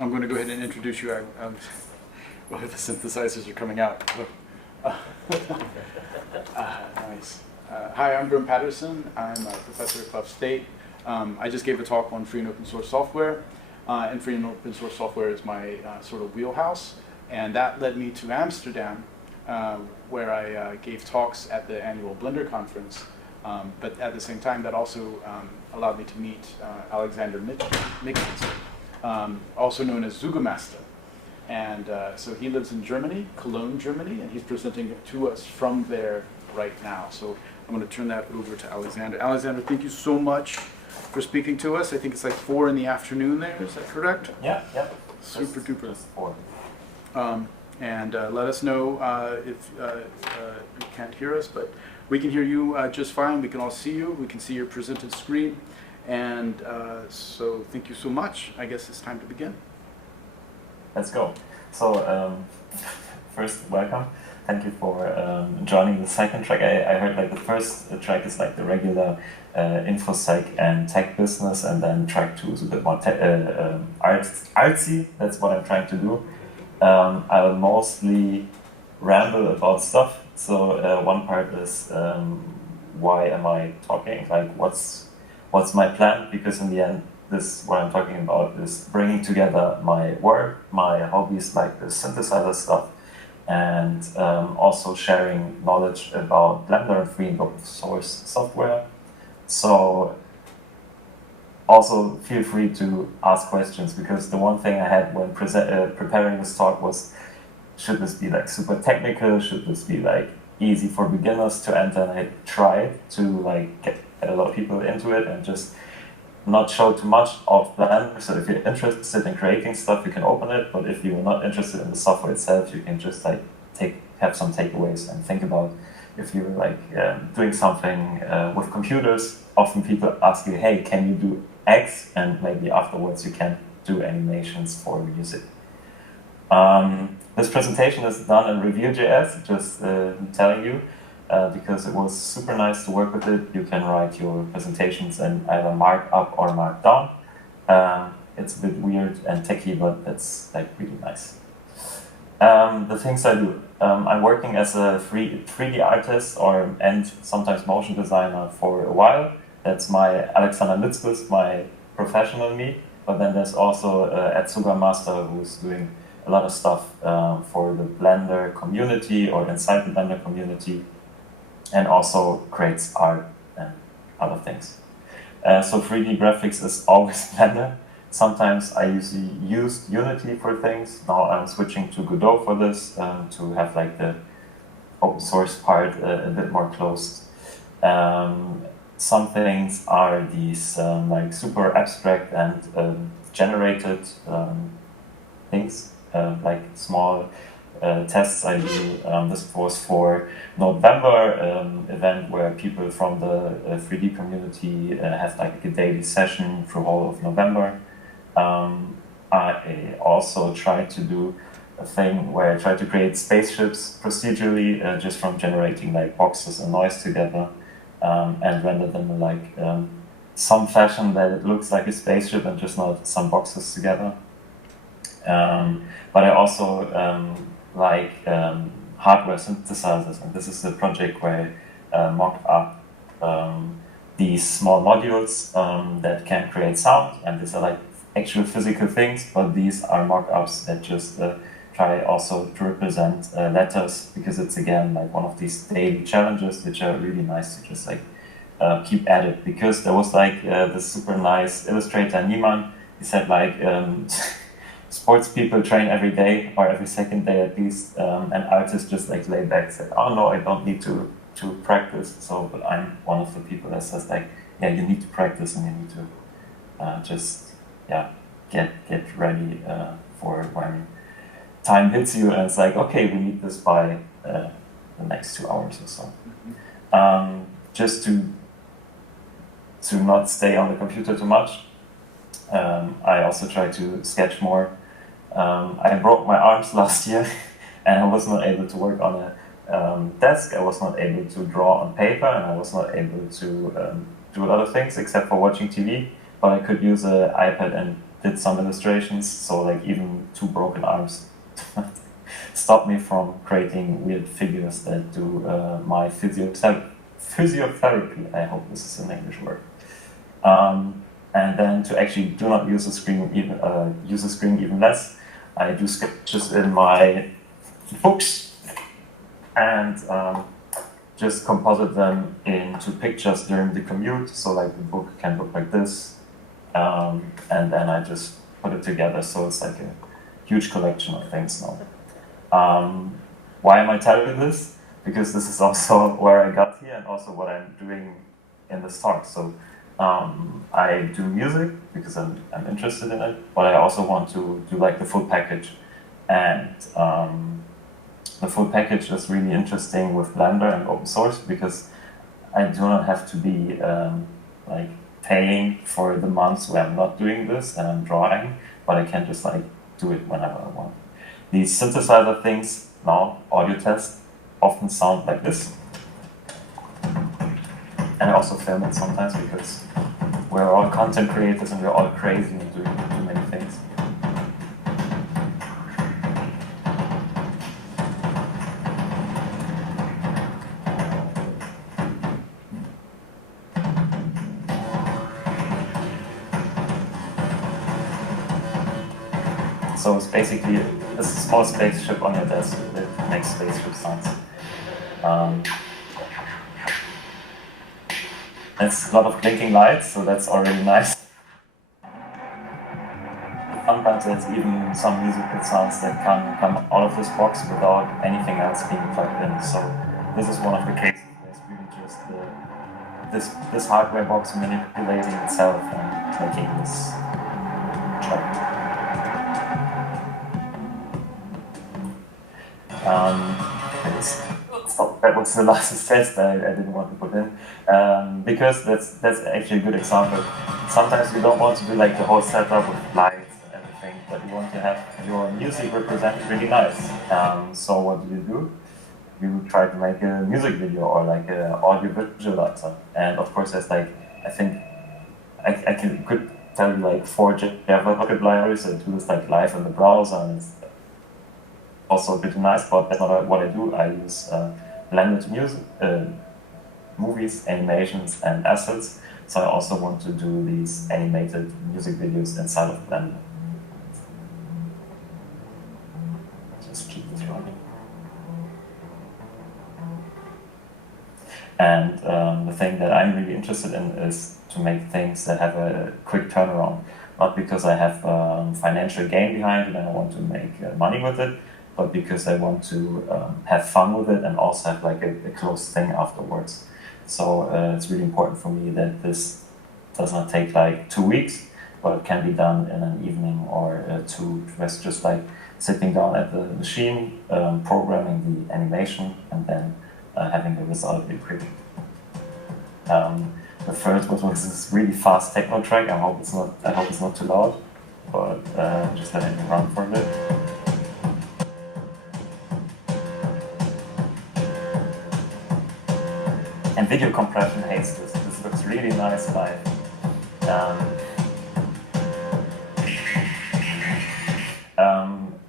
I'm going to go ahead and introduce you. Well, the synthesizers are coming out. Nice. Hi, I'm Grim Patterson. I'm a professor at Buff State. I just gave a talk on free and open source software, and free and open source software is my sort of wheelhouse. And that led me to Amsterdam, where I gave talks at the annual Blender conference. But at the same time, that also allowed me to meet Alexander Mitzkus, also known as Zugemaster. And so he lives in Germany, Cologne, Germany, and he's presenting to us from there right now. So I'm going to turn that over to Alexander. Alexander, thank you so much for speaking to us. I think it's like 4 in the afternoon there, is that correct? Yeah. Super duper. Just 4. And let us know if you can't hear us, but we can hear you just fine. We can all see you. We can see your presented screen. And so thank you so much. I guess it's time to begin. Let's go. So first, welcome. Thank you for joining the second track. I heard like the first track is like the regular infosec and tech business, and then track 2 is a bit more artsy. That's what I'm trying to do. I'll mostly ramble about stuff. So one part is why am I talking? Like what's my plan? Because in the end, this what I'm talking about is bringing together my work, my hobbies like the synthesizer stuff, and also sharing knowledge about Blender and free and open source software. So also feel free to ask questions, because the one thing I had when preparing this talk was, should this be like super technical? Should this be like easy for beginners to enter? And I tried to like get a lot of people into it and just not show too much of Blender. So if you're interested in creating stuff, you can open it. But if you're not interested in the software itself, you can just like have some takeaways and think about if you're like doing something with computers. Often people ask you, hey, can you do X? And maybe afterwards you can do animations for music. This presentation is done in Revue.js, just telling you, because it was super nice to work with it. You can write your presentations in either markup or markdown. It's a bit weird and techy, but it's like really nice. The things I do. I'm working as a 3D artist and sometimes motion designer for a while. That's my Alexander Mitzkus, my professional me. But then there's also Atsuga Master, who's doing a lot of stuff for the Blender community or inside the Blender community, and also creates art and other things. So 3D graphics is always Blender. Sometimes I usually use Unity for things. Now I'm switching to Godot for this to have like the open source part a bit more closed. Some things are these like super abstract and generated things, like small tests I do. This was for November event where people from the 3D community have like a daily session through all of November. I also tried to do a thing where I tried to create spaceships procedurally just from generating like boxes and noise together, and render them in like some fashion that it looks like a spaceship and just not some boxes together. But I also like hardware synthesizers, and this is the project where I mocked up these small modules that can create sound, and these are like actual physical things, but these are mock-ups that just try also to represent letters, because it's again like one of these daily challenges which are really nice to just like keep at it. Because there was like this super nice illustrator Niemann. He said like sports people train every day or every second day at least, and artists just like lay back, said, oh no, I don't need to practice. So but I'm one of the people that says like, yeah, you need to practice and you need to just get ready for when time hits you and it's like, okay, we need this by the next 2 hours or so. Just to not stay on the computer too much. I also try to sketch more. I broke my arms last year and I was not able to work on a desk. I was not able to draw on paper, and I was not able to do a lot of things except for watching TV. But I could use an iPad and did some illustrations, so like even 2 broken arms stop me from creating weird figures that do my physiotherapy. I hope this is an English word. And then to actually do not use the screen even less, I do sketches in my books and just composite them into pictures during the commute. So like the book can look like this, and then I just put it together. So it's like a huge collection of things now. Why am I telling you this? Because this is also where I got here and also what I'm doing in this talk. So I do music because I'm interested in it, but I also want to do like the full package. And the full package is really interesting with Blender and open source because I do not have to be like paying for the months where I'm not doing this and I'm drawing, but I can just like do it whenever I want. These synthesizer things now, audio test, often sound like this. And I also film it sometimes because we're all content creators and we're all crazy and doing too many things. So it's basically a small spaceship on your desk that makes spaceship sounds. It's a lot of blinking lights, so that's already nice. Sometimes there's even some musical sounds that can come out of this box without anything else being plugged in. So this is one of the cases where it's really just this hardware box manipulating itself and making this track. That was the last test I didn't want to put in, because that's actually a good example. Sometimes you don't want to do like the whole setup with lights and everything, but you want to have your music represented really nice. So what do? You try to make a music video or like an audio visualizer. And of course there's like, I think, I could tell you like 4 JavaScript libraries that do this like live in the browser, and it's also pretty nice, but that's not what I do. I use blended music, movies, animations, and assets. So I also want to do these animated music videos inside of Blender. Just keep this running. And the thing that I'm really interested in is to make things that have a quick turnaround. Not because I have financial gain behind it and I want to make money with it, but because I want to have fun with it and also have like a close thing afterwards. So it's really important for me that this does not take like 2 weeks, but it can be done in an evening or 2, just like sitting down at the machine, programming the animation, and then having the result be pretty. The first was this really fast techno track. I hope it's not too loud, but just letting it run for a bit. And video compression hates this. This looks really nice live.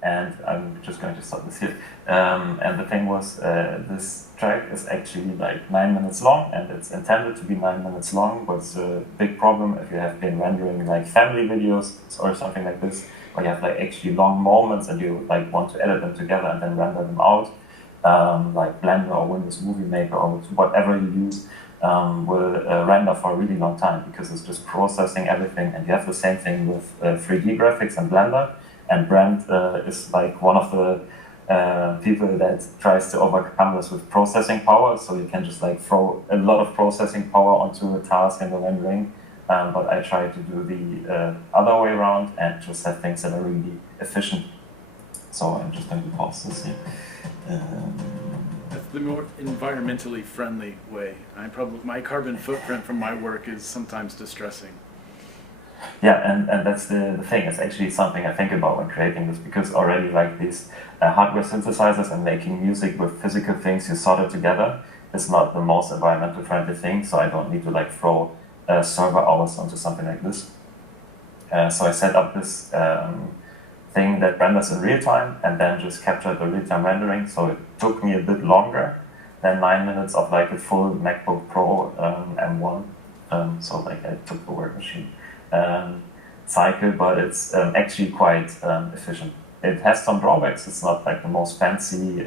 And I'm just going to stop this here. And the thing was, this track is actually like 9 minutes long, and it's intended to be 9 minutes long, but it's a big problem if you have been rendering like family videos or something like this, where you have like actually long moments and you like want to edit them together and then render them out. Like Blender or Windows Movie Maker or whatever you use will render for a really long time because it's just processing everything. And you have the same thing with 3D graphics and Blender. And Brent is like one of the people that tries to overcome this with processing power. So you can just like throw a lot of processing power onto a task in the rendering. But I try to do the other way around and just have things that are really efficient. So I'm just going to pause this here. That's the more environmentally friendly way. My carbon footprint from my work is sometimes distressing. Yeah, and that's the thing. It's actually something I think about when creating this, because already like these hardware synthesizers and making music with physical things you solder together is not the most environmental friendly thing. So I don't need to like throw server hours onto something like this. So I set up this thing that renders in real time and then just captured the real time rendering. So it took me a bit longer than 9 minutes of like a full MacBook Pro M1. So like I took the work machine cycle, but it's actually quite efficient. It has some drawbacks. It's not like the most fancy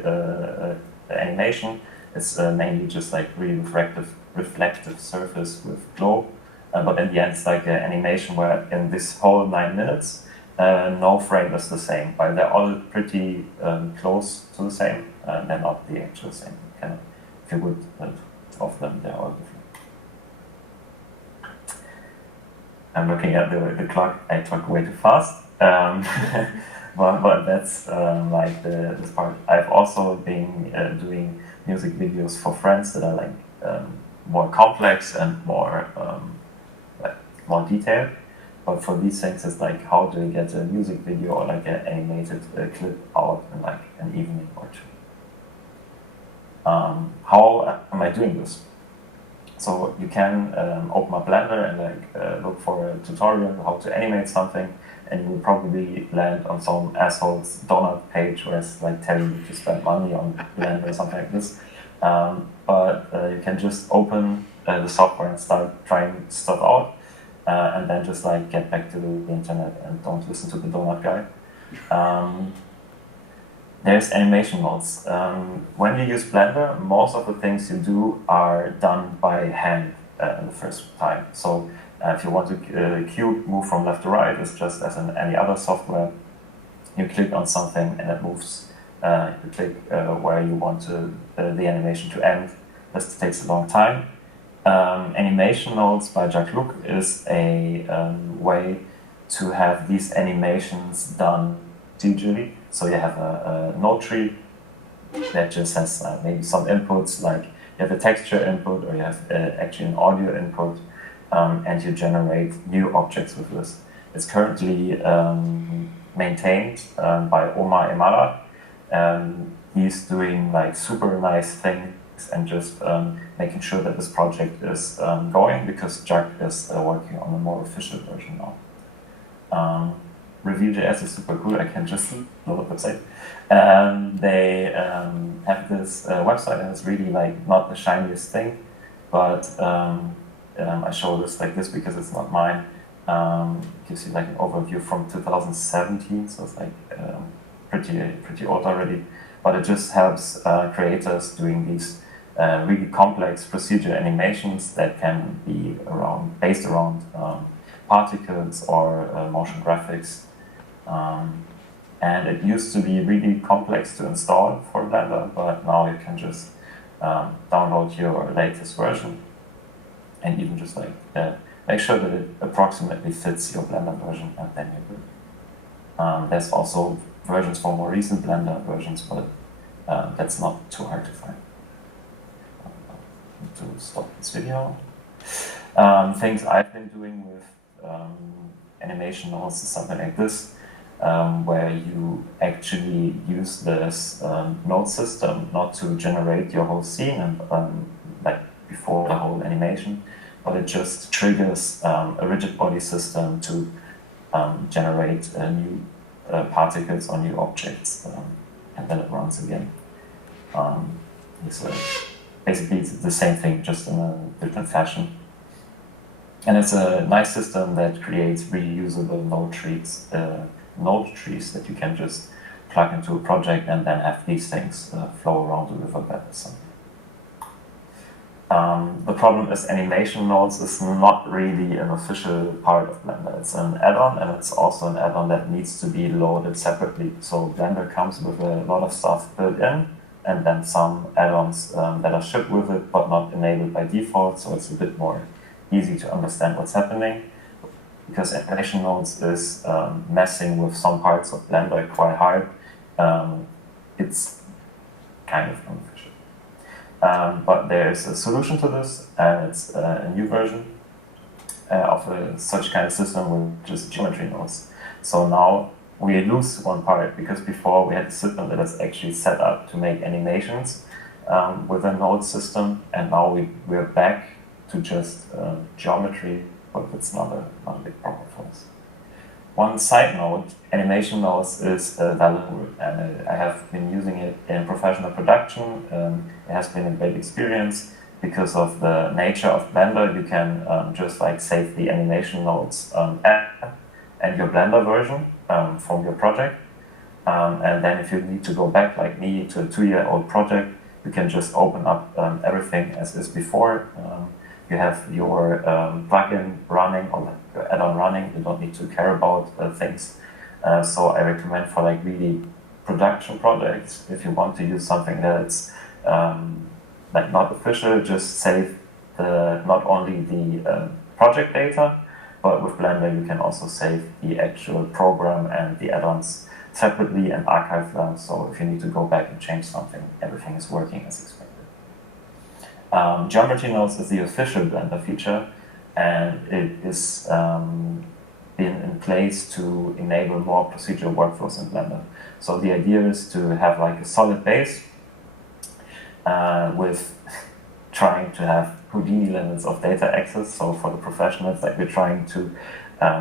animation. It's mainly just like really reflective surface with glow. But in the end, it's like an animation where in this whole 9 minutes, no frame is the same. While they're all pretty close to the same, they're not the actual same. Kind of, if you would of them, they're all different. I'm looking at the clock. I talk way too fast. But that's like this part. I've also been doing music videos for friends that are like more complex and more more detailed. But for these things, it's like how do you get a music video or like an animated clip out in like an evening or two? How am I doing this? So you can open up Blender and like look for a tutorial on how to animate something, and you will probably land on some asshole's donut page where it's like telling you to spend money on Blender or something like this. But you can just open the software and start trying stuff out, and then just like get back to the internet and don't listen to the donut guy. There's animation modes. When you use Blender, most of the things you do are done by hand the first time. So if you want to cube move from left to right, it's just as in any other software. You click on something and it moves. You click where you want the animation to end. This takes a long time. Animation nodes by Jacques Luc is a way to have these animations done digitally. So you have a node tree that just has maybe some inputs, like you have a texture input or you have actually an audio input, and you generate new objects with this. It's currently maintained by Omar Emara. He's doing like super nice things and just making sure that this project is going, because Jacques is working on a more official version now. Review.js is super cool. I can just load the website. They have this website, and it's really like not the shiniest thing, but I show this like this because it's not mine. Gives you like an overview from 2017, so it's like pretty old already. But it just helps creators doing these really complex procedure animations that can be based around particles or motion graphics. And it used to be really complex to install for Blender, but now you can just download your latest version and even just like make sure that it approximately fits your Blender version, and then you're good. There's also versions for more recent Blender versions, but that's not too hard to find. To stop this video. Things I've been doing with animation nodes is something like this, where you actually use this node system not to generate your whole scene and like before the whole animation, but it just triggers a rigid body system to generate new particles or new objects, and then it runs again. Basically, it's the same thing, just in a different fashion. And it's a nice system that creates reusable node trees that you can just plug into a project and then have these things flow around the riverbed or something. The problem is animation nodes is not really an official part of Blender. It's an add-on, and it's also an add-on that needs to be loaded separately. So Blender comes with a lot of stuff built in, and then some add-ons that are shipped with it but not enabled by default, so it's a bit more easy to understand what's happening. Because animation nodes is messing with some parts of Blender quite hard, it's kind of unofficial. But there is a solution to this, and it's a new version of such kind of system, which is geometry nodes. So now we lose one part, because before we had a system that is actually set up to make animations with a node system, and now we're back to just geometry, but it's not a big problem for us. One side note, animation nodes is valuable, and I have been using it in professional production. It has been a great experience because of the nature of Blender. You can just like save the animation nodes app and your Blender version from your project. And then if you need to go back, like me, to a 2-year-old project, you can just open up everything as is before. You have your plugin running or like your add-on running. You don't need to care about things. So I recommend for like really production projects, if you want to use something that's like not official, just save not only the project data, but with Blender you can also save the actual program and the add-ons separately and archive them. So if you need to go back and change something, everything is working as expected. Geometry nodes is the official Blender feature, and it is been in place to enable more procedural workflows in Blender. So the idea is to have like a solid base with trying to have Houdini limits of data access. So for the professionals, like we're trying to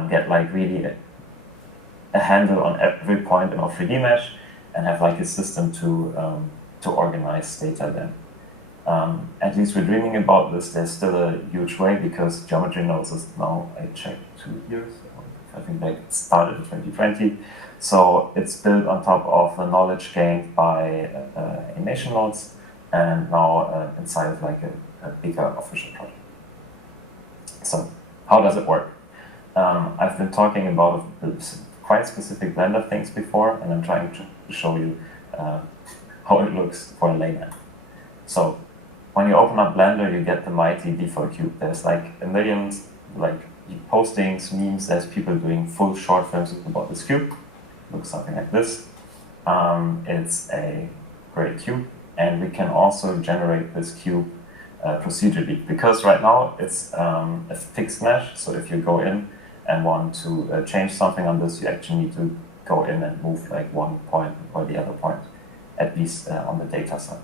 get like really a handle on every point in our 3D mesh and have like a system to organize data then. At least we're dreaming about this. There's still a huge way because geometry nodes is now, I checked, 2 years. I think they started in 2020. So it's built on top of the knowledge gained by animation nodes and now inside of like a bigger official project. So how does it work? I've been talking about quite specific Blender things before, and I'm trying to show you how it looks for a layman. So when you open up Blender, you get the mighty default cube. There's like a million like postings, memes. There's people doing full short films about this cube. It looks something like this. It's a great cube, and we can also generate this cube procedurally, because right now it's a fixed mesh. So if you go in and want to change something on this, you actually need to go in and move like one point or the other point, at least on the data side.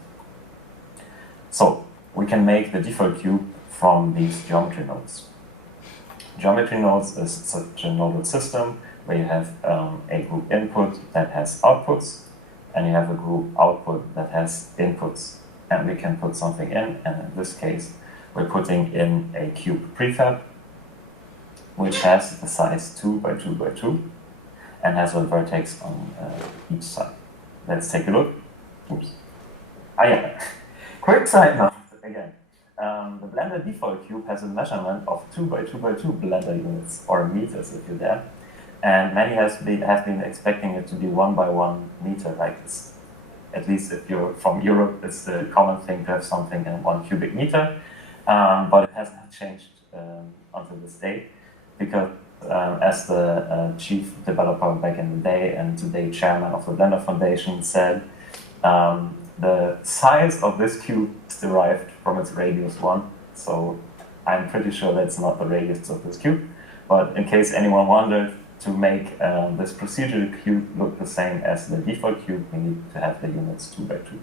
So we can make the default cube from these geometry nodes. Geometry nodes is such a nodal system where you have a group input that has outputs, and you have a group output that has inputs. And we can put something in, and in this case, we're putting in a cube prefab, which has the size 2 by 2 by 2, and has a vertex on each side. Let's take a look. Oops. Yeah. Quick side note again. The Blender default cube has a measurement of 2 by 2 by 2 Blender units, or meters if you're there. And many have been expecting it to be 1 by 1 meter, like this. At least if you're from Europe, it's the common thing to have something in 1 cubic meter. But it has not changed until this day, because as the chief developer back in the day and today chairman of the Blender Foundation said, the size of this cube is derived from its radius 1. So I'm pretty sure that's not the radius of this cube. But in case anyone wondered, to make this procedural cube look the same as the default cube, we need to have the units 2 by 2 by 2.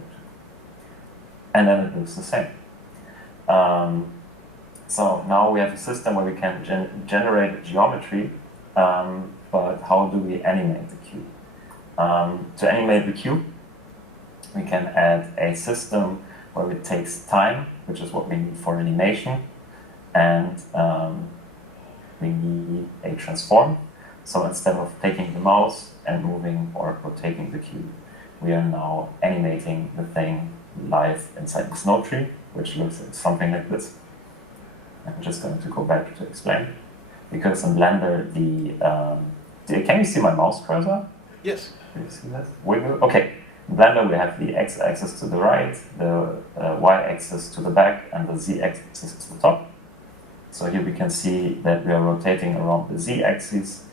And then it looks the same. So now we have a system where we can generate geometry, but how do we animate the cube? To animate the cube, we can add a system where it takes time, which is what we need for animation, and we need a transform. So instead of taking the mouse and moving or rotating the cube, we are now animating the thing live inside the snow tree, which looks something like this. I'm just going to go back to explain, because in Blender, can you see my mouse cursor? Yes. Can you see that? Okay. In Blender, we have the x-axis to the right, the y-axis to the back, and the z-axis to the top. So here we can see that we are rotating around the z-axis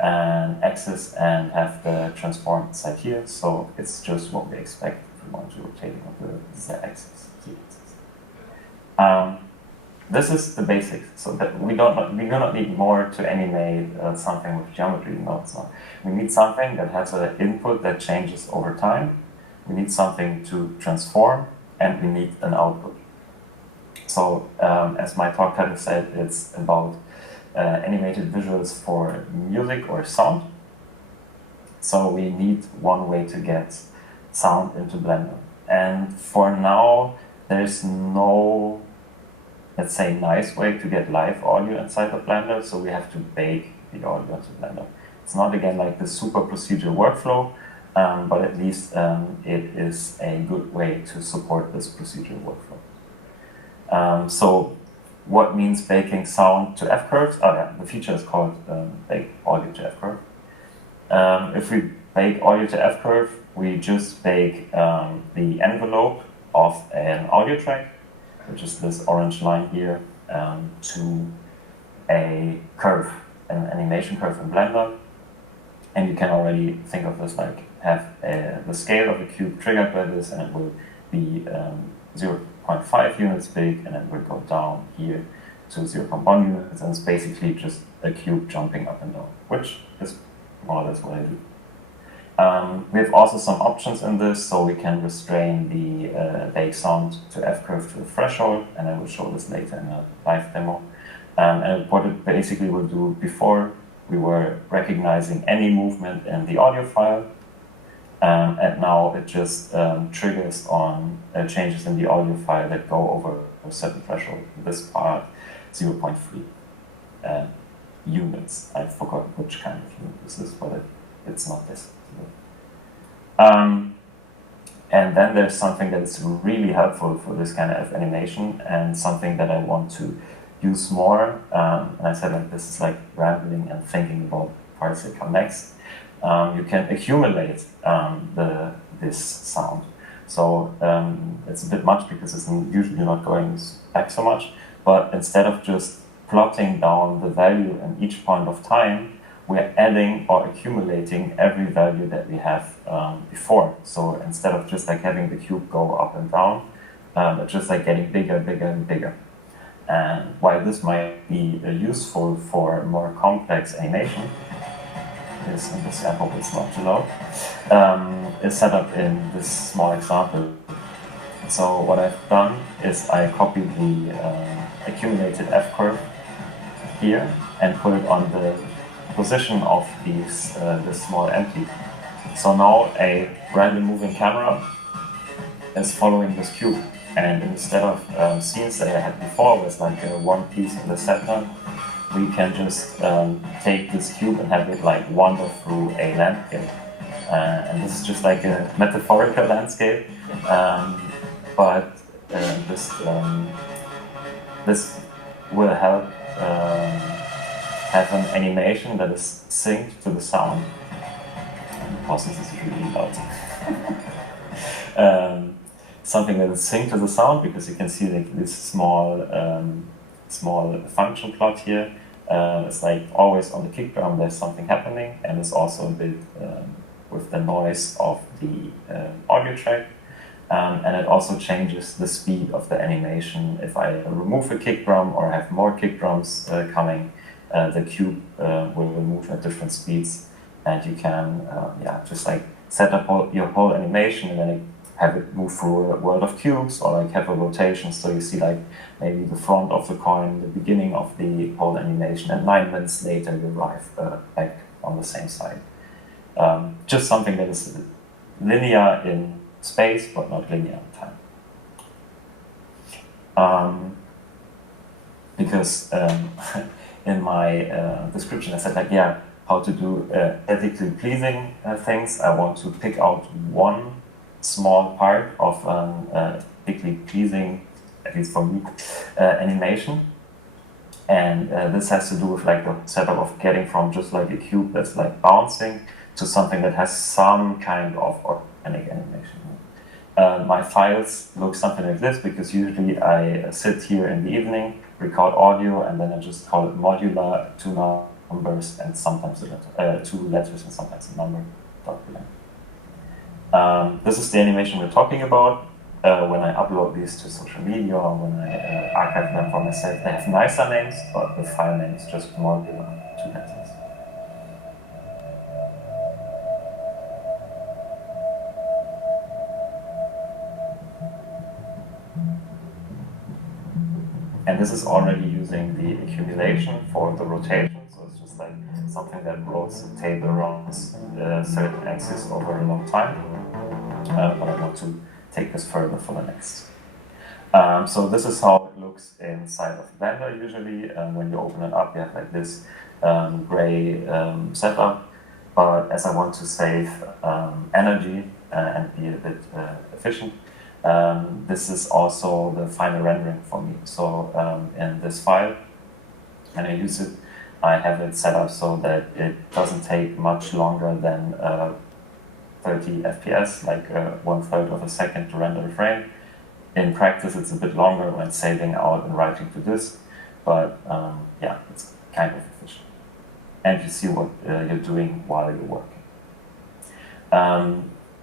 and have the transform side here. So it's just what we expect if we want to rotate on the z-axis. This is the basics. So that we do not need more to animate something with geometry nodes. No. We need something that has an input that changes over time. We need something to transform, and we need an output. So as my talk title said, it's about animated visuals for music or sound. So we need one way to get sound into Blender. And for now, there's no, let's say, nice way to get live audio inside of Blender, so we have to bake the audio into Blender. It's not, again, like the super procedural workflow, but at least it is a good way to support this procedural workflow. So what means baking sound to F-curves? Oh yeah, the feature is called bake audio to F-curve. If we bake audio to F-curve, we just bake the envelope of an audio track, which is this orange line here, to a curve, an animation curve in Blender. And you can already think of this like have the scale of a cube triggered by this, and it will be 0.5 units big, and it will go down here to 0.1 units, and it's basically just a cube jumping up and down, which is more or less what I do. We have also some options in this, so we can restrain the bake sound to F-curve to a threshold, and I will show this later in a live demo. And what it basically will do, before we were recognizing any movement in the audio file, and now it just triggers on changes in the audio file that go over a certain threshold. This part, 0.3 units. I forgot which kind of unit this is, but it's not this. And then there's something that is really helpful for this kind of animation, and something that I want to use more. And I said, like, this is like rambling and thinking about parts that come next. You can accumulate this sound. So it's a bit much because it's usually not going back so much. But instead of just plotting down the value in each point of time, we're adding or accumulating every value that we have before. So instead of just like having the cube go up and down, it's just like getting bigger, bigger, and bigger. And while this might be useful for more complex animation, is in this example it's not too loud, is set up in this small example. So what I've done is I copied the accumulated F-curve here and put it on the position of these this small empty. So now a random moving camera is following this cube, and instead of scenes that I had before with like one piece in the center, we can just take this cube and have it like wander through a landscape. And this is just like a metaphorical landscape, but this will help have an animation that is synced to the sound. This is really loud. Something that is synced to the sound, because you can see like this small function plot here. It's like always on the kick drum there's something happening, and it's also a bit with the noise of the audio track. And it also changes the speed of the animation. If I remove a kick drum or have more kick drums coming, the cube will move at different speeds, and you can just like set up your whole animation and then have it move through a world of cubes, or like have a rotation, so you see like maybe the front of the coin, the beginning of the whole animation, and 9 minutes later you arrive back on the same side. Just something that is linear in space, but not linear in time. Because in my description I said like, yeah, how to do ethically pleasing things. I want to pick out one small part of ethically pleasing, at least for me, animation. And this has to do with like the setup of getting from just like a cube that's like bouncing to something that has some kind of organic animation. My files look something like this, because usually I sit here in the evening, record audio, and then I just call it modular, 2 numbers, and sometimes 2 letters, and sometimes a number. This is the animation we're talking about. When I upload these to social media, or when I archive them for myself, they have nicer names, but the file name is just modular, 2 letters. And this is already using the accumulation for the rotation. So it's just like something that rolls the table around a certain axis over a long time. But I want to take this further for the next. So this is how it looks inside of Blender usually. When you open it up, you have like this gray setup. But as I want to save energy and be a bit efficient, this is also the final rendering for me. So in this file, when I use it, I have it set up so that it doesn't take much longer than 30 FPS, like 1/3 of a second to render a frame. In practice, it's a bit longer when saving out and writing to disk, but yeah, it's kind of efficient. And you see what you're doing while you're working.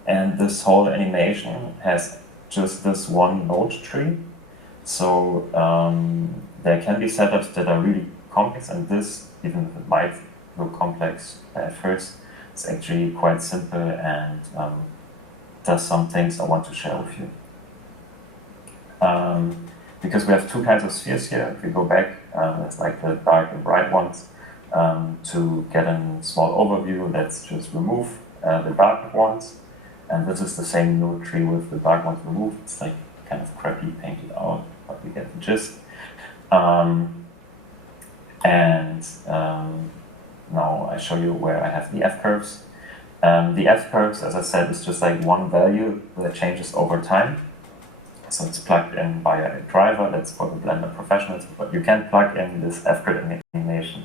And this whole animation has just this one node tree. So there can be setups that are really complex, and this, even if it might look complex at first, it's actually quite simple and does some things I want to share with you. Because we have two kinds of spheres here. If we go back, it's like the dark and bright ones. To get a small overview, let's just remove the dark ones. And this is the same node tree with the dark ones removed. It's like kind of crappy painted out, but we get the gist. Now I show you where I have the F-curves. The F-curves, as I said, is just like one value that changes over time. So it's plugged in by a driver, that's for the Blender professionals, but you can plug in this F-curve animation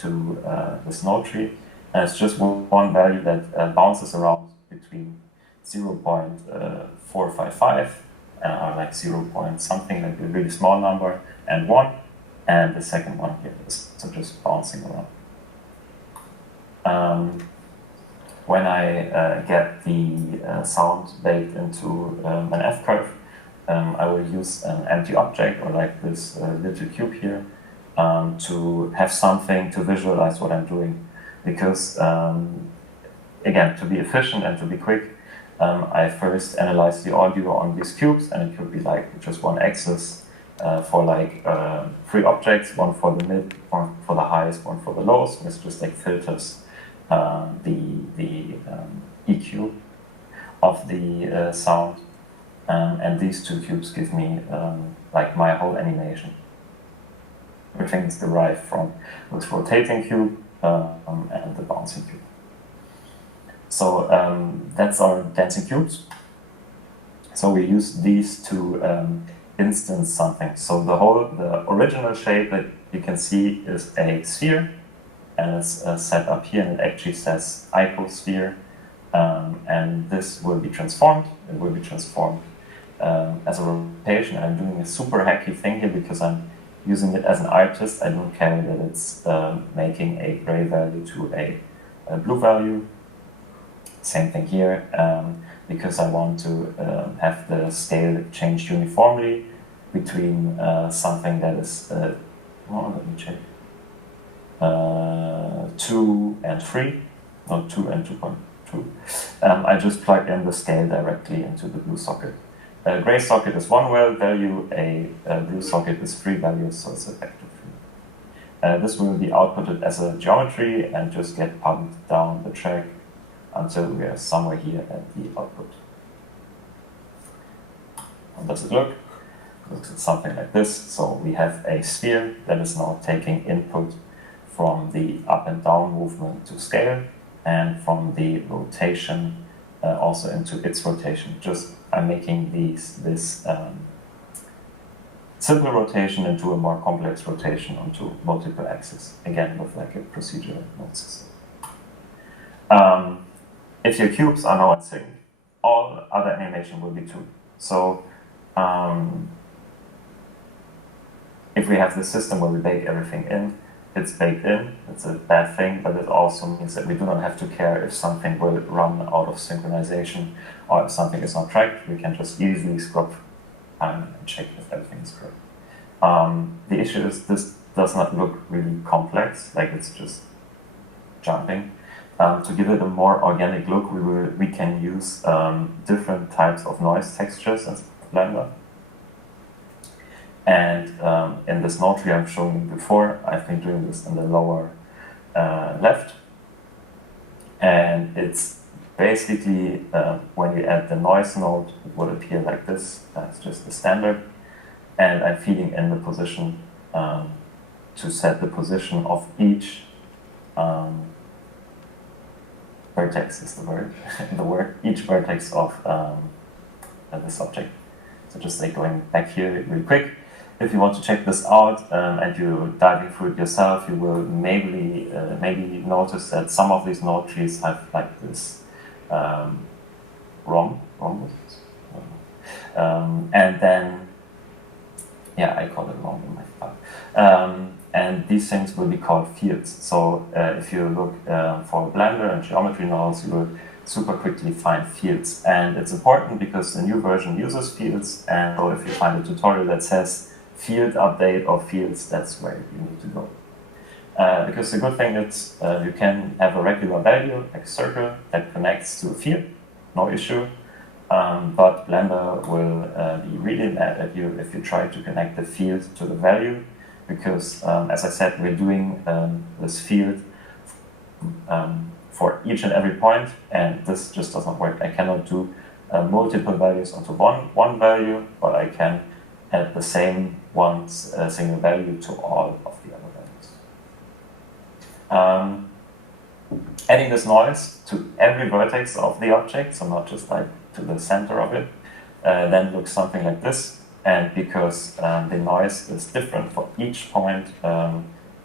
to this node tree. And it's just one value that bounces around between 0.455 or like 0 point something, like a really small number, and 1. And the second one here is so just bouncing around. When I get the sound baked into an F-curve, I will use an empty object, or like this little cube here, to have something to visualize what I'm doing. Because, again, to be efficient and to be quick, I first analyze the audio on these cubes, and it could be like just one axis for like 3 objects, one for the mid, one for the highest, one for the lowest. This just like filters the EQ of the sound. And these 2 cubes give me like my whole animation. Everything is derived from this rotating cube and the bouncing cube. So that's our dancing cubes. So we use these to instance something. So the original shape that you can see is a sphere, and it's set up here, and it actually says icosphere. And this will be transformed. It will be transformed as a rotation. And I'm doing a super hacky thing here because I'm using it as an artist. I don't care that it's making a gray value to a blue value. Same thing here, because I want to have the scale change uniformly between something that is, let me check, 2 and 3, not 2 and 2.2. I just plug in the scale directly into the blue socket. A gray socket is 1 value, a blue socket is 3 values, so it's a vector 3. This will be outputted as a geometry and just get pumped down the track until we are somewhere here at the output. How does it look? It looks something like this. So we have a sphere that is now taking input from the up and down movement to scale, and from the rotation also into its rotation. Just I'm making this simple rotation into a more complex rotation onto multiple axes, again with like a procedural node system. If your cubes are now in sync, all other animation will be too. So if we have this system where we bake everything in, it's baked in, it's a bad thing, but it also means that we do not have to care if something will run out of synchronization or if something is not tracked. We can just easily scrub and check if everything is correct. The issue is this does not look really complex, like it's just jumping. To give it a more organic look, we can use different types of noise textures in Blender. And in this node tree I'm showing you before, I've been doing this in the lower left. And it's basically, when you add the noise node, it will appear like this. That's just the standard. And I'm feeding in the position to set the position of each vertex is the word, each vertex of this object. So just like going back here really quick. If you want to check this out and you're diving through it yourself, you will maybe notice that some of these node trees have like this rhombus. And then, yeah, I call it rhomb in my file. And these things will be called fields. So if you look for Blender and geometry nodes, you will super quickly find fields. And it's important because the new version uses fields. And so if you find a tutorial that says field update or fields, that's where you need to go. Because the good thing is you can have a regular value, like a circle, that connects to a field, no issue. But Blender will be really mad at you if you try to connect the field to the value, because as I said, we're doing this field for each and every point, and this just doesn't work. I cannot do multiple values onto one value, but I can add the same single value to all of the other values. Adding this noise to every vertex of the object, so not just like to the center of it, then looks something like this. And because the noise is different for each point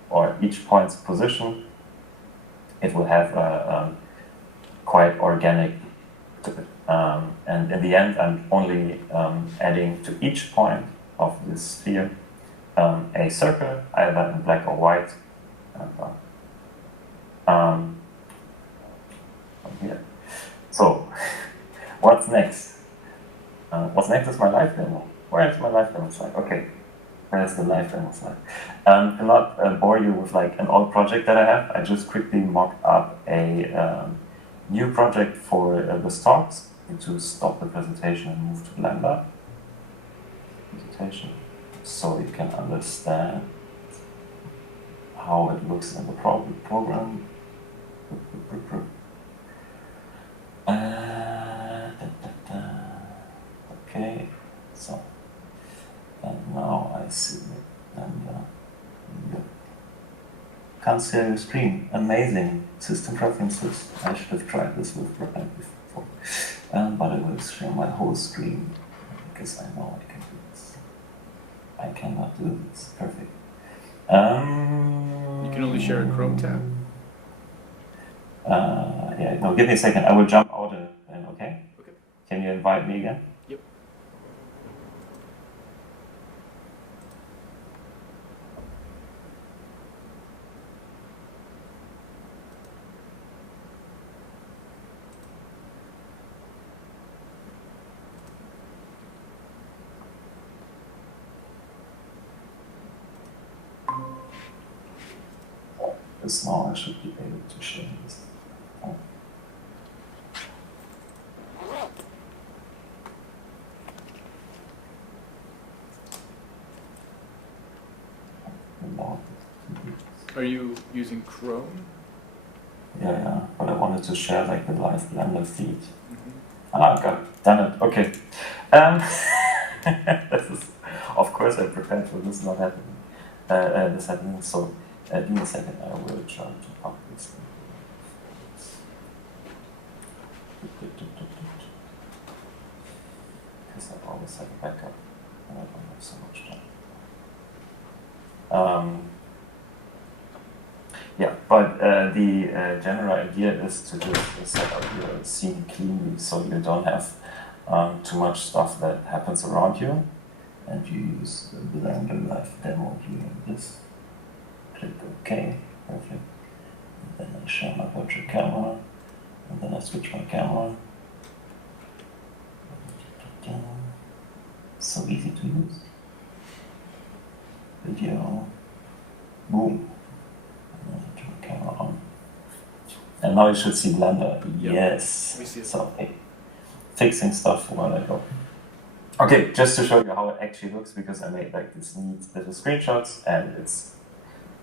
or each point's position, it will have a quite organic to it. And in the end, I'm only adding to each point of this sphere a circle, either in black or white. Here. So, what's next? What's next is my live demo. Where is my live demo slide? Okay, where's the live demo slide? To not bore you with like an old project that I have, I just quickly mocked up a new project for this talks. To stop the presentation and move to Blender. Presentation, so you can understand how it looks in the program. Okay, so, and now I submit Blender. Can't see your screen. Amazing. System preferences. I should have tried this with Blender before. But I will share my whole screen because I know I can do this. I cannot do this. Perfect. You can only share a Chrome tab. Yeah, no, give me a second. I will jump out and okay? Okay. Can you invite me again? Yep. Because now I should be able to share this. Are you using Chrome? Yeah, but I wanted to share like the live Blender feed. God damn it. Okay. This is, of course, I prepared for this not happening. This happening. So, give me a second. I will try to pop this. Because I always have a backup, and I don't have so much time. Yeah, but the general idea is to just set up your scene cleanly so you don't have too much stuff that happens around you. And you use the Blender Live demo here in this. Click OK, perfect. And then I share my virtual camera, and then I switch my camera. So easy to use. Video, boom. Camera on. And now you should see Blender. Yep. Yes. We see it. So, hey, fixing stuff while I go. Okay, just to show you how it actually looks, because I made like this neat little screenshots, and it's,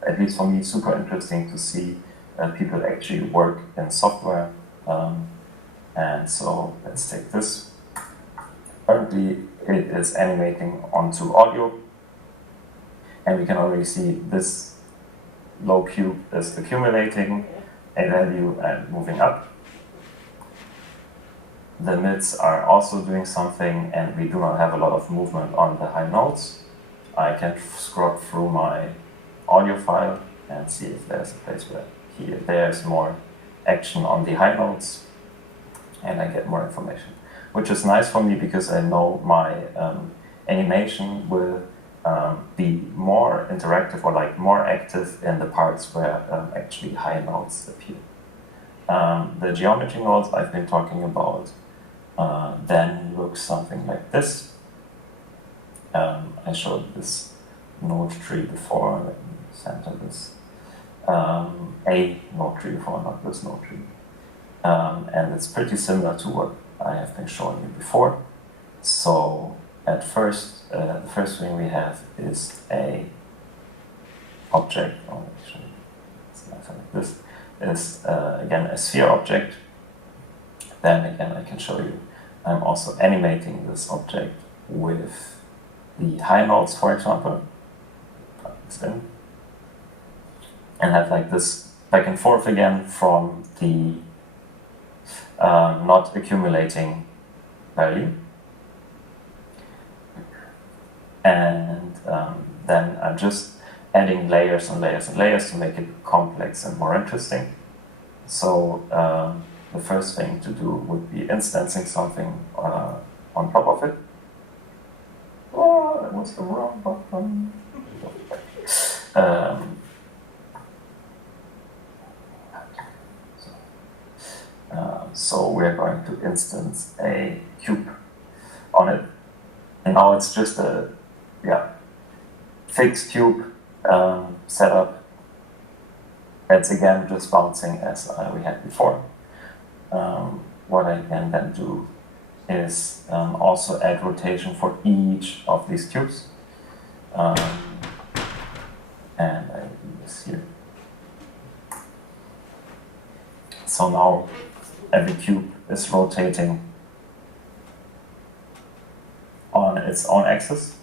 at least for me, super interesting to see people actually work in software. And so let's take this. Currently, it is animating onto audio, and we can already see this low cube is accumulating a value and moving up. The mids are also doing something, and we do not have a lot of movement on the high nodes. I can scrub through my audio file and see if there's a place where there's more action on the high nodes, and I get more information, which is nice for me because I know my animation will be more interactive or like more active in the parts where actually high nodes appear. The geometry nodes I've been talking about then looks something like this. I showed this node tree before. Let me center this. A node tree before, not this node tree. And it's pretty similar to what I have been showing you before. So at first, the first thing we have is a object, or actually it's not like this, is again a sphere object. Then again I can show you, I'm also animating this object with the high nodes, for example. Plug this in. And have like this back and forth again from the not accumulating value. And then I'm just adding layers and layers and layers to make it complex and more interesting. So the first thing to do would be instancing something on top of it. Oh, that was the wrong button. So we're going to instance a cube on it. And now it's just a fixed cube setup. That's again just bouncing as we had before. What I can then do is also add rotation for each of these cubes. And I do this here. So now every cube is rotating on its own axis.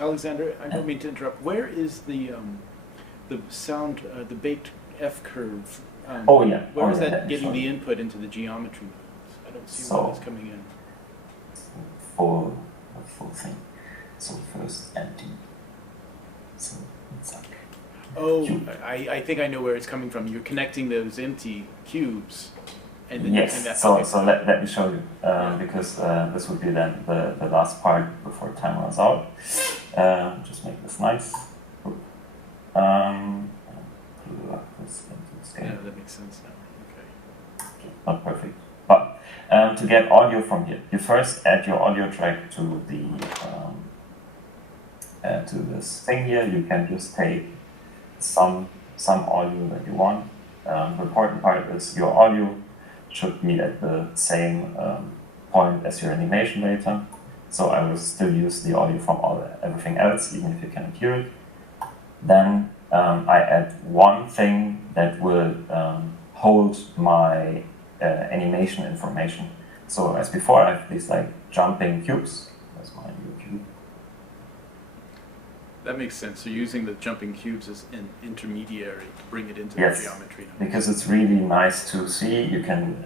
Alexander, I don't mean to interrupt. Where is the sound, the baked F curve? Where is that getting the input into the geometry nodes? I don't see where that's coming in. Full thing. So first empty. So it's like I think I know where it's coming from. You're connecting those empty cubes. And then yes, so let me show you, because this would be then the last part before time runs out. Just make this nice. Plug this into the scale. Yeah, that makes sense now. Okay. Not perfect. But to get audio from here, you first add your audio track to the to this thing here. You can just take some audio that you want. The important part is your audio should be at the same point as your animation data. So I will still use the audio from everything else, even if you cannot hear it. Then I add one thing that will hold my animation information. So as before, I have these like jumping cubes. That's my new cube. That makes sense. So using the jumping cubes as an intermediary to bring it into the geometry. Because it's really nice to see. You can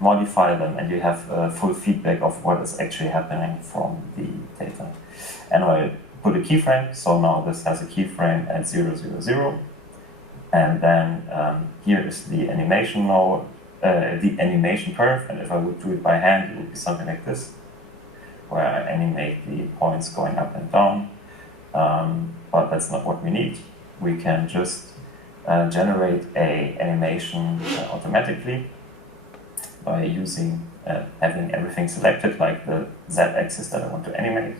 modify them, and you have full feedback of what is actually happening from the data. And I put a keyframe. So now this has a keyframe at 0, 0, 0. And then here is the animation node, the animation curve. And if I would do it by hand, it would be something like this, where I animate the points going up and down. But that's not what we need. We can just generate a animation automatically by using having everything selected, like the z-axis that I want to animate,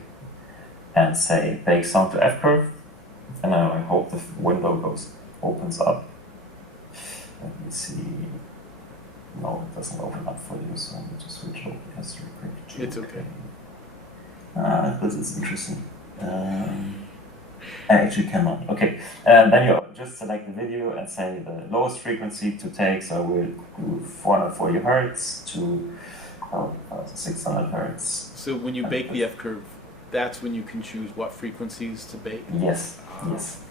and say bake sound to F curve. And now I hope the window opens up. Let me see. doesn't open up for you, so I need to switch over history quick. It's okay. This is interesting. I actually cannot. Okay, then you just select the video and say the lowest frequency to take. So we'll do 440 hertz to 600 hertz. So when you bake the F-curve, that's when you can choose what frequencies to bake? Yes, yes.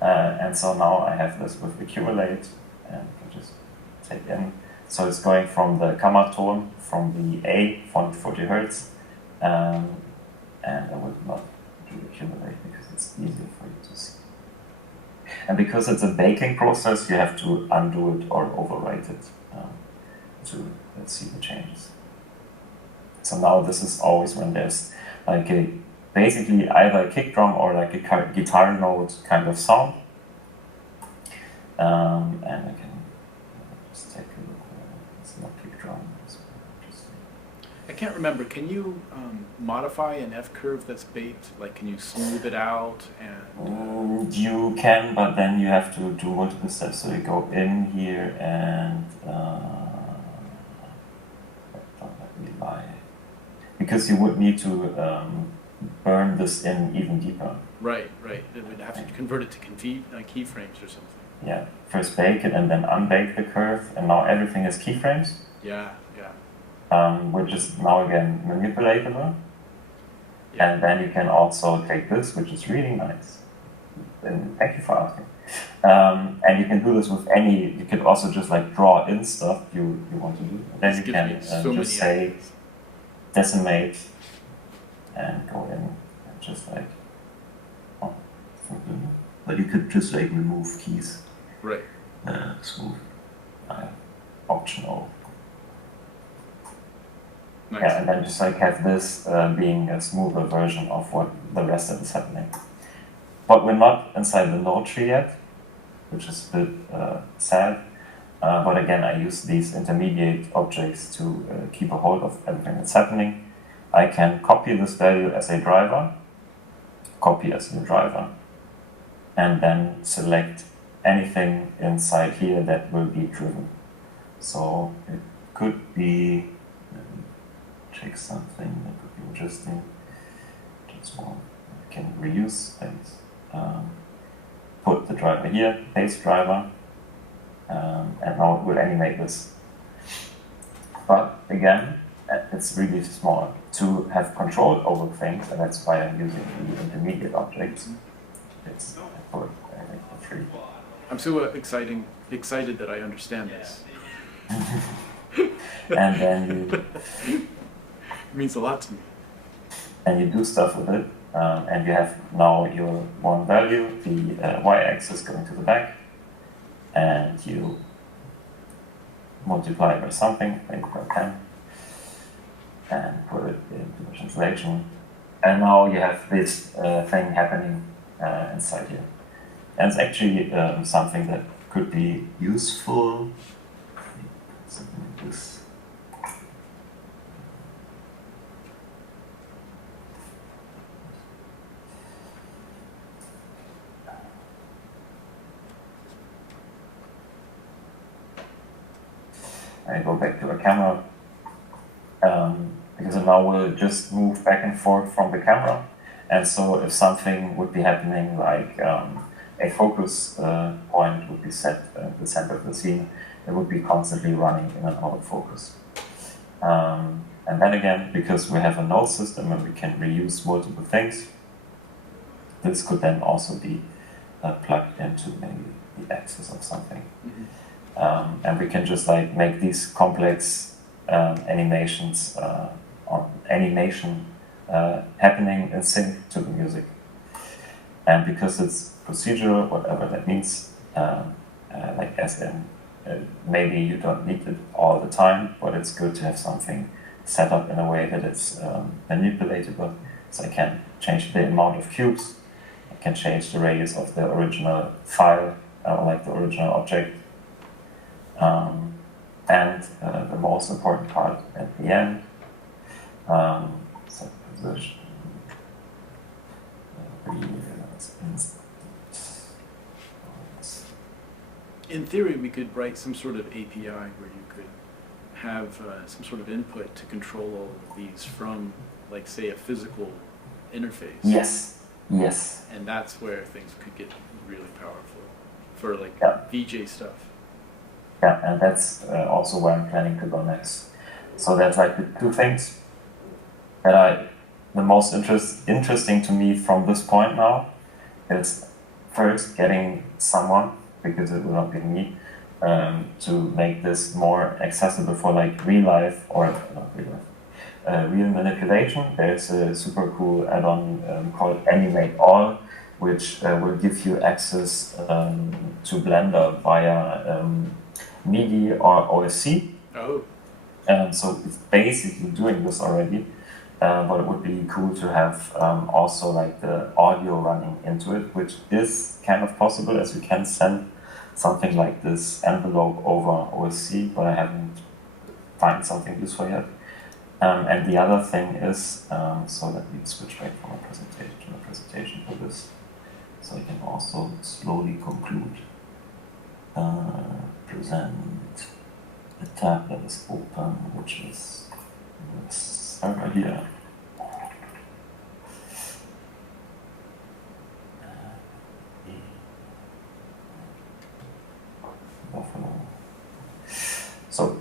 And so now I have this with accumulate, and I can just take in. So it's going from the gamma tone, from the A, 440 hertz, and I would not do accumulate because it's easier for you to see. And because it's a baking process, you have to undo it or overwrite it to see the changes. So now this is always when there's like a basically either a kick drum or like a guitar note kind of sound. And I can just take a look. It's not kick drum. I can't remember. Can you modify an F-curve that's baked? Like, can you smooth it out? And you can, but then you have to do multiple steps. So you go in here and don't let me lie, because you would need to burn this in even deeper. Right. It would have to convert it to keyframes or something. Yeah. First bake it and then unbake the curve, and now everything is keyframes. Yeah. Which is now again manipulatable. Yeah. And then you can also take this, which is really nice. And thank you for asking. And you can do this with any, you can also just like draw in stuff you want to do. And then you can just say decimate and go in and just like, but you could just like remove keys. Right. Smooth. Optional. Nice. Yeah, and then just like have this being a smoother version of what the rest of is happening. But we're not inside the node tree yet, which is a bit sad. But again, I use these intermediate objects to keep a hold of everything that's happening. I can copy this value as a driver, copy as a driver, and then select anything inside here that will be driven. So it could be, check something that could be interesting. Just one. I can reuse things. Put the driver here, base driver, and now it will animate this. But again, it's really small to have control over things, and that's why I'm using the intermediate objects. It's for free. I'm so excited that I understand this. And then you it means a lot to me. And you do stuff with it, and you have now your one value, the y-axis going to the back, and you multiply by something, maybe by 10, and put it into the translation. And now you have this thing happening inside here. And it's actually something that could be useful. Something like this. I go back to a camera, because now we'll just move back and forth from the camera. And so if something would be happening, like a focus point would be set at the center of the scene, it would be constantly running in and out of focus. And then again, because we have a node system and we can reuse multiple things, this could then also be plugged into maybe the axis of something. Mm-hmm. And we can just like make these complex animations on animation happening in sync to the music. And because it's procedural, whatever that means, like as in maybe you don't need it all the time, but it's good to have something set up in a way that it's manipulatable. So I can change the amount of cubes, I can change the radius of the original file, like the original object. And the most important part at the end, set position, in theory, we could write some sort of API where you could have some sort of input to control all of these from, like, say, a physical interface. Yes, yes. And that's where things could get really powerful for, like, Yeah. VJ stuff. Yeah, and that's also where I'm planning to go next. So that's like the two things that are the most interesting to me from this point now is first getting someone, because it will not be me, to make this more accessible for like real life, or not real life, real manipulation. There's a super cool add-on called Animate All, which will give you access to Blender via MIDI or OSC. Oh. So it's basically doing this already, but it would be cool to have also like the audio running into it, which is kind of possible, as you can send something like this envelope over OSC, but I haven't found something useful yet. And the other thing is, so let me switch back from a presentation to a presentation for this, so I can also slowly conclude. Present. The tab that is open, which is this server here. So,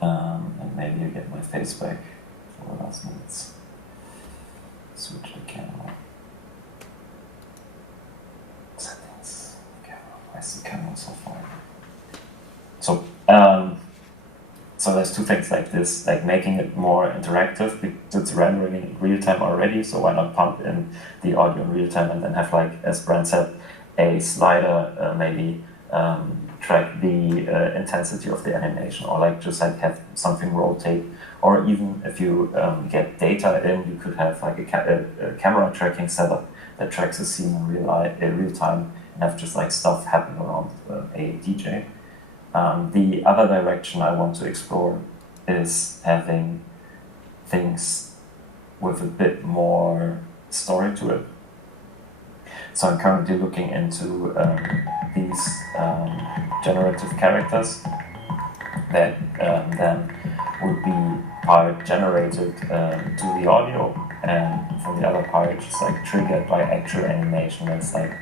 and maybe I get my face back for the last minutes. Switch the camera. Settings. Camera. Where's the camera so far? So, so there's two things like this, like making it more interactive, because it's rendering in real time already, so why not pump in the audio in real time and then have, like, as Brent said, a slider maybe track the intensity of the animation, or like just like have something rotate, or even if you get data in, you could have like a camera tracking setup that tracks the scene in real time and have just like stuff happen around a DJ. The other direction I want to explore is having things with a bit more story to it. So I'm currently looking into these generative characters that then would be part generated to the audio, and from the other part just like triggered by actual animation. That's like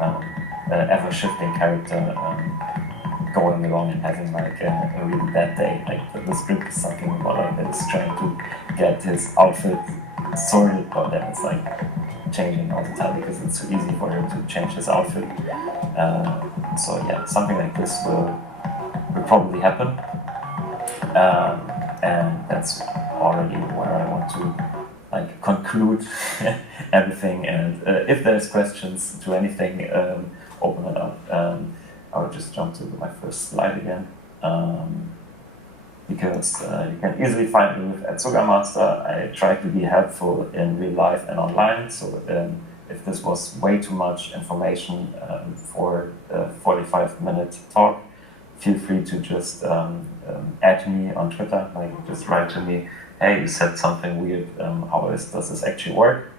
an ever-shifting character going along and having like a really bad day. Like the script is something about that is trying to get his outfit sorted, but then it's like changing all the time because it's so easy for him to change his outfit. So yeah, something like this will probably happen, and that's already where I want to like conclude everything. And if there's questions to anything, open it up. I'll just jump to my first slide again, because you can easily find me with @SogaMaster. I try to be helpful in real life and online, so if this was way too much information for a 45-minute talk, feel free to just add me on Twitter, like just write to me, hey, you said something weird, how does this actually work?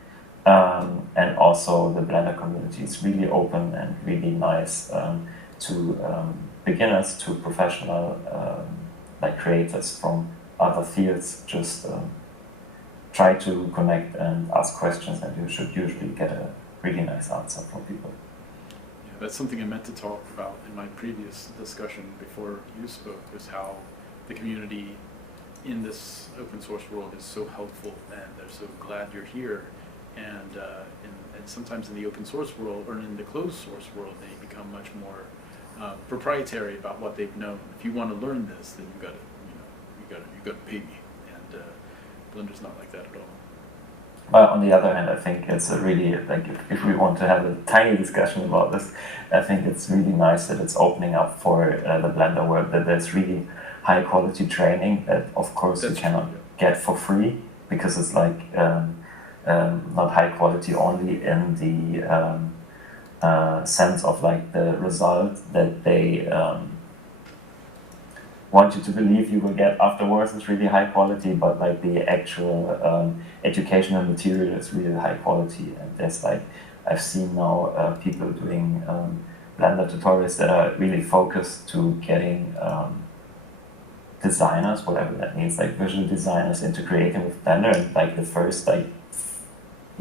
And also the Blender community is really open and really nice to beginners to professional like creators from other fields. Just try to connect and ask questions, and you should usually get a really nice answer from people. Yeah, that's something I meant to talk about in my previous discussion before you spoke, was how the community in this open source world is so helpful, and they're so glad you're here. And sometimes in the open source world, or in the closed source world, they become much more proprietary about what they've known. If you want to learn this, then you got to pay me. And Blender's not like that at all. But on the other hand, I think it's a really, like, if we want to have a tiny discussion about this, I think it's really nice that it's opening up for the Blender world, that there's really high quality training that, of course, you cannot get for free, because it's like not high quality only in the sense of like the result that they want you to believe you will get afterwards is really high quality, but like the actual educational material is really high quality. And there's like, I've seen now people doing Blender tutorials that are really focused to getting designers, whatever that means, like visual designers, into creating with Blender. And like the first like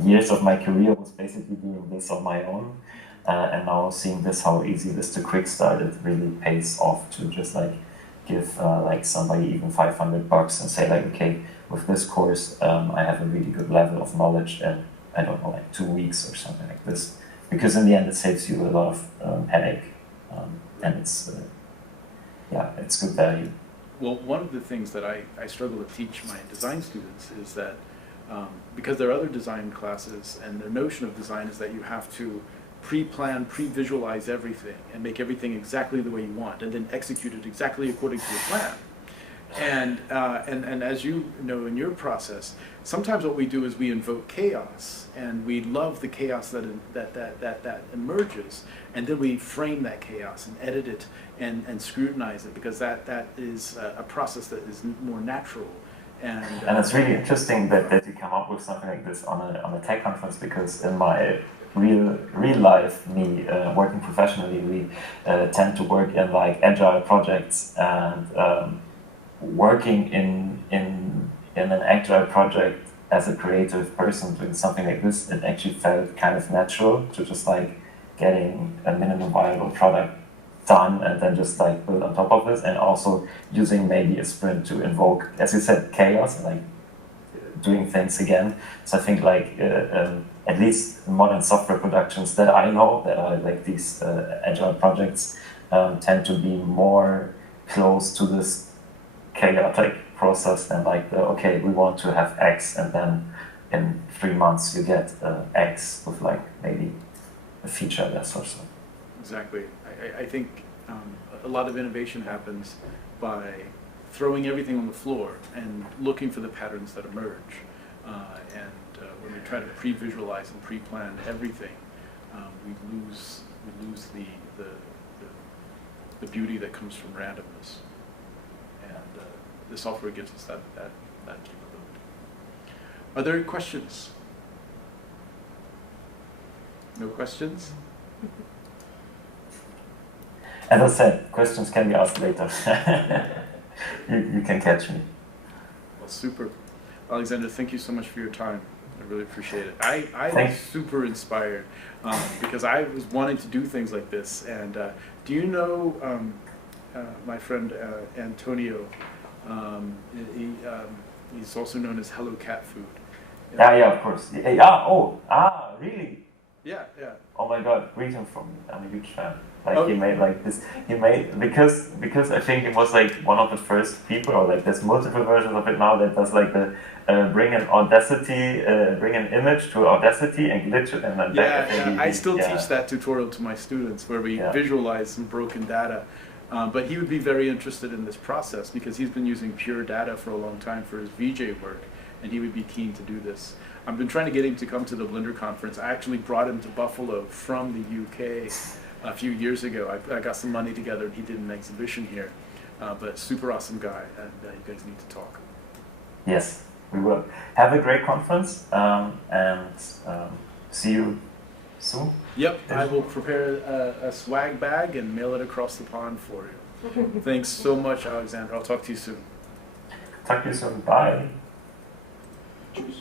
years of my career was basically doing this on my own. And now seeing this, how easy it is to quick start, it really pays off to just like give like somebody even $500 and say like, okay, with this course, I have a really good level of knowledge in, I don't know, like 2 weeks or something like this. Because in the end, it saves you a lot of headache, and it's yeah, it's good value. Well, one of the things that I struggle to teach my design students is that because there are other design classes, and their notion of design is that you have to pre-plan, pre-visualize everything and make everything exactly the way you want, and then execute it exactly according to your plan. And as you know in your process, sometimes what we do is we invoke chaos, and we love the chaos that emerges, and then we frame that chaos and edit it and scrutinize it, because that is a process that is more natural. And it's really interesting that you come up with something like this on a tech conference, because in my real life, me working professionally, we tend to work in like agile projects, and working in an agile project as a creative person doing something like this, it actually felt kind of natural to just like getting a minimum viable product done and then just like build on top of this, and also using maybe a sprint to invoke, as you said, chaos and like doing things again. So I think like at least modern software productions that I know that are like these agile projects tend to be more close to this chaotic process than like okay, we want to have X, and then in 3 months you get X with like maybe a feature that's also. Exactly. I think a lot of innovation happens by throwing everything on the floor and looking for the patterns that emerge. When we try to pre-visualize and pre-plan everything, we lose the beauty that comes from randomness. And the software gives us that capability. Are there questions? No questions? As I said, questions can be asked later. you can catch me. Well, super. Alexander, thank you so much for your time. I really appreciate it. I was super inspired because I was wanting to do things like this. And do you know my friend Antonio? He's also known as Hello Cat Food. Yeah, of course. Yeah, really? Yeah. Oh my God, greet him from me. I'm a huge fan. Like Okay. He made like this. He made because I think it was like one of the first people, or like there's multiple versions of it now, that does like the bring an image to Audacity and glitch it, and then yeah. I still teach that tutorial to my students where we visualize some broken data. But he would be very interested in this process because he's been using pure data for a long time for his VJ work, and he would be keen to do this. I've been trying to get him to come to the Blender conference. I actually brought him to Buffalo from the UK a few years ago. I got some money together and he did an exhibition here. But super awesome guy, and you guys need to talk. Yes, we will. Have a great conference, and see you soon. Yep, I will prepare a swag bag and mail it across the pond for you. Thanks so much, Alexander. I'll talk to you soon. Talk to you soon. Bye. Tschüss.